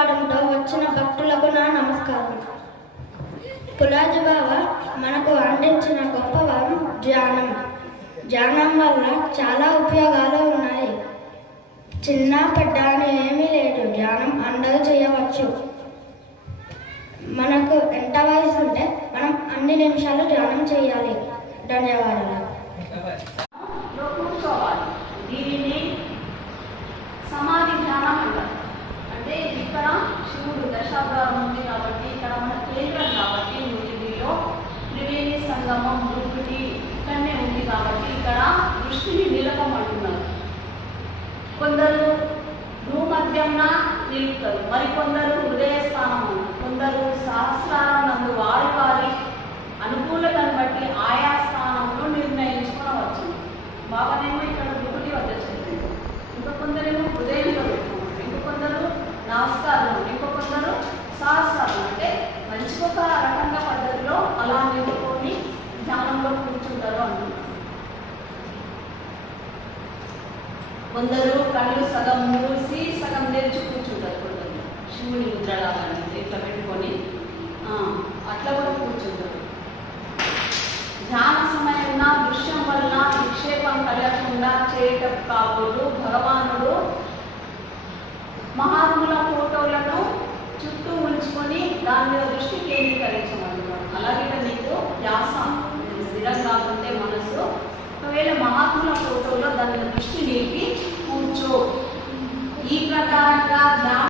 ఆశీర్వాదంతో వచ్చిన భక్తులకు నా నమస్కారం. పులాజీ బాబా మనకు అందించిన గొప్ప వరం ధ్యానం. ధ్యానం వల్ల చాలా ఉపయోగాలు ఉన్నాయి. చిన్న పెద్ద అని ఏమీ లేదు. ధ్యానం అందరూ చేయవచ్చు. మనకు ఎంత వయసు ఉంటే మనం అన్ని నిమిషాలు ధ్యానం చేయాలి. ధన్యవాదాలు. కూర్చోవాలి. దీనిని సమాధి ధ్యానం అంటారు. అంటే ఇక్కడ శివుడు దశావతారం ఉంది కాబట్టి, ఇక్కడ మన కేంద్రం కాబట్టి, మృతిలో త్రివేణి సంగమం మృతి ఇక్కడనే ఉంది కాబట్టి ఇక్కడ దృష్టిని నిలపమంటున్నారు. కొందరు భూమధ్యంన నిలుపుతారు, మరికొందరు హృదయ స్థానం, కొందరు సహస్రారం నందు వారి వారి అనుకూలతను బట్టి ఆయా స్థానంలో నిర్ణయించుకోవచ్చు. బాగానేమో ఇక్కడ భూమికి వద్ద చెప్పింది, ఇంకొందరేమో హృదయంలో పెట్టుకుంటారు, ఇంకొందరు నాస్కారం, ఇంకొందరు సహస్రారం. అంటే మంచి ఒక రకంగా పద్ధతిలో అలా నిలుపుకొని ధ్యానంలో కూర్చుంటారు అంటున్నారు. కొందరు కళ్ళు సగం మూసి సగం తెరిచి కూర్చుంటారు. కొందరు శివుని ముద్రలాగానే ఇట్లా పెట్టుకొని అట్లా కూడా కూర్చుంటారు. ధ్యాన సమయంలో దృశ్యం వల్ల విక్షేపం కలగకుండా చేయటం కాబోలు భగవానుడు మహాత్ముల ఫోటోలను చుట్టూ ఉంచుకొని దాని మీద దృష్టి కేంద్రీకరించమంటున్నాడు. అలాగే నీకు ధ్యాస స్థిరం కాకుంటే మనసు, ఒకవేళ మహాత్ముల ఫోటోలో దాని మీద దృష్టి నిలిపి కూర్చో. ఈ ప్రకారం